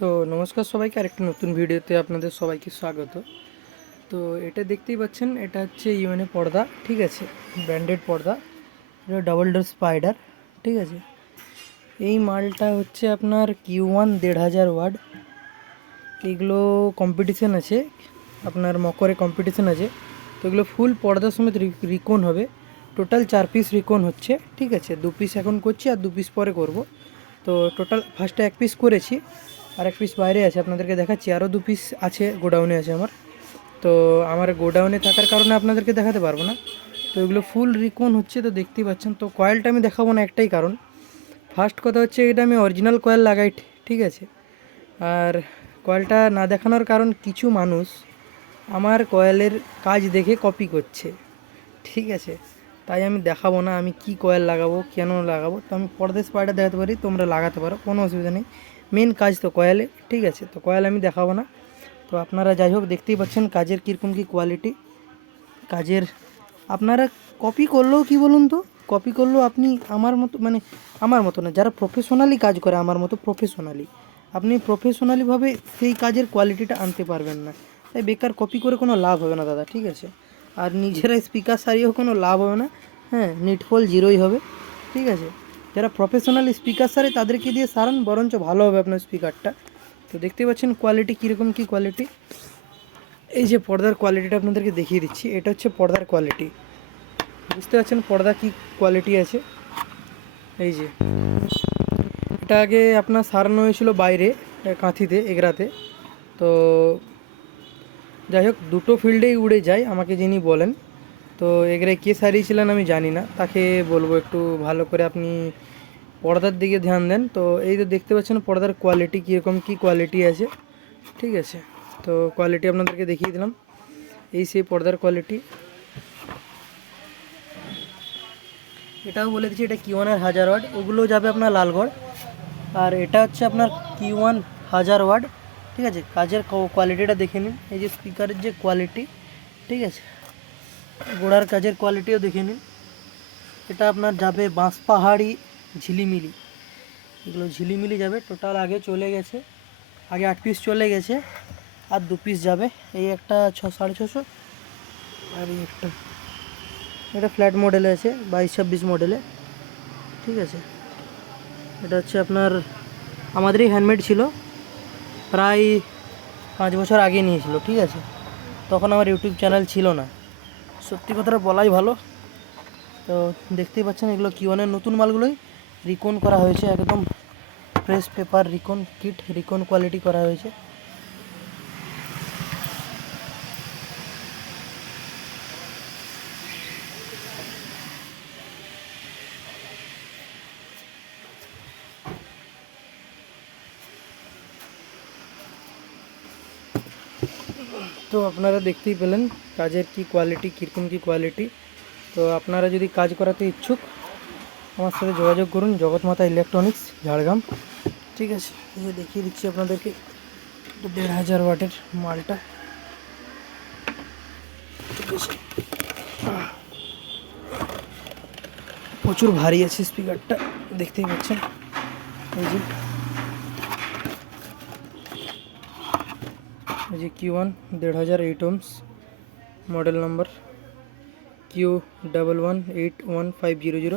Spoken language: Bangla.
তো নমস্কার সবাইকে আরেকটি নতুন ভিডিওতে আপনাদের সবাইকে স্বাগত। তো এটা দেখতেই পাচ্ছেন, এটা হচ্ছে ইউএনএ পর্দা, ঠিক আছে, ব্র্যান্ডেড পর্দা। এটা ডাবল ডোর স্পাইডার, ঠিক আছে। এই মালটা হচ্ছে আপনার Q1 1500 ওয়াট। এগুলো কম্পিটিশান আছে, আপনার মকরে কম্পিটিশান আছে। তো এগুলো ফুল পর্দার সমেত রিকন হবে। টোটাল 4 পিস রিকন হচ্ছে, ঠিক আছে। 2 পিস এখন করছি আর 2 পিস পরে করব। তো টোটাল ফার্স্টে 1 পিস করেছি, আর 1 পিস বাইরে আছে, আপনাদেরকে দেখাচ্ছি। আরও 2 পিস আছে, গোডাউনে আছে আমার। তো আমার গোডাউনে থাকার কারণে আপনাদেরকে দেখাতে পারবো না। তো এগুলো ফুল রিকন হচ্ছে, তো দেখতেই পাচ্ছেন। তো কয়েলটা আমি দেখাবো না, একটাই কারণ। ফার্স্ট কথা হচ্ছে, এটা আমি অরিজিনাল কয়েল লাগাই, ঠিক আছে। আর কয়েলটা না দেখানোর কারণ, কিছু মানুষ আমার কয়েলের কাজ দেখে কপি করছে, ঠিক আছে। তাই আমি দেখাবো না আমি কি কয়েল লাগাবো, কেন লাগাবো। তো আমি পর্দা স্পাইডার দেখাতে পারি, তোমরা লাগাতে পারো, কোনো অসুবিধা নেই। মেন কাজ তো কয়েলে, ঠিক আছে। তো কয়েল আমি দেখাবো না। তো আপনারা যাই হোক দেখতেই পাচ্ছেন কাজের কীরকম কী কোয়ালিটি। কাজের আপনারা কপি করলেও কি বলুন তো, কপি করলেও আপনি আমার মতো, মানে আমার মতো না, যারা প্রফেশনালি কাজ করে আমার মতো প্রফেশনালি, আপনি প্রফেশনালিভাবে সেই কাজের কোয়ালিটিটা আনতে পারবেন না। তাই বেকার কপি করে কোনো লাভ হবে না দাদা, ঠিক আছে। আর নিজেরা স্পিকার সারিয়েও কোনো লাভ হবে না, হ্যাঁ, নিটফল জিরোই হবে, ঠিক আছে। যারা প্রফেশনাল স্পিকার সারে তাদেরকে দিয়ে সারান, বরঞ্চ ভালো হবে আপনার স্পিকারটা। তো দেখতে পাচ্ছেন কোয়ালিটি কীরকম কী কোয়ালিটি। এই যে পর্দার কোয়ালিটিটা আপনাদেরকে দেখিয়ে দিচ্ছি, এটা হচ্ছে পর্দার কোয়ালিটি। বুঝতে পারছেন পর্দা কী কোয়ালিটি আছে। এই যে এটা আগে আপনার সারানো হয়েছিল বাইরে, কাঁথিতে, এগরাতে। তো যাই হোক, দুটো ফিল্ডেই উড়ে যায় আমাকে যিনি বলেন। তো এগরায় কে সারিয়েছিলেন আমি জানি না, তাকে বলবো একটু ভালো করে আপনি পর্দার দিকে ধ্যান দেন। তো এই তো দেখতে পাচ্ছেন পর্দার কোয়ালিটি কীরকম কী কোয়ালিটি আছে, ঠিক আছে। তো কোয়ালিটি আপনাদেরকে দেখিয়ে দিলাম, এই সেই পর্দার কোয়ালিটি। এটাও বলে দিচ্ছি, এটা Q1 1000 ওয়াট, ওগুলো যাবে আপনার লালগড়। আর এটা হচ্ছে আপনার Q1 1000 ওয়াট, ঠিক আছে। কাজের কোয়ালিটিটা দেখে নিন, এই যে স্পিকারের যে কোয়ালিটি, ঠিক আছে, গোড়ার কাজের কোয়ালিটিও দেখে নিন। এটা আপনার যাবে বাঁশপাহাড়ি, ঝিলিমিলি, এগুলো ঝিলিমিলি যাবে। টোটাল আগে চলে গেছে, আগে 8 পিস চলে গেছে, আর 2 পিস যাবে। এই একটা 600-650, আর এই একটা, এটা ফ্ল্যাট মডেলে আছে, 22-26 মডেলে, ঠিক আছে। এটা হচ্ছে আপনার আমাদেরই হ্যান্ডমেড ছিল, প্রায় 5 বছর আগে নিয়েছিল, ঠিক আছে। তখন আমার ইউটিউব চ্যানেল ছিল না, সত্যি কথাটা বলাই ভালো। তো দেখতেই পাচ্ছেন এগুলো Q1 নতুন মালগুলোই রিকন করা হয়েছে, একদম ফ্রেশ পেপার রিকন কিট, রিকন কোয়ালিটি করা হয়েছে। তো আপনারা দেখতেই পেলেন কাজের কি কোয়ালিটি, কীরকম কী কোয়ালিটি। তো আপনারা যদি কাজ করাতে ইচ্ছুক, আমার সাথে যোগাযোগ করুন, জগৎমাতা ইলেকট্রনিক্স, ঝাড়গ্রাম, ঠিক আছে। এই যে দেখিয়ে দিচ্ছি আপনাদেরকে 1500 ওয়াটের মালটা, ঠিক আছে। প্রচুর ভারী আছে স্পিকারটা, দেখতেই পাচ্ছেন। এই যে Q1 1500 8 ohms, model number Q11815000।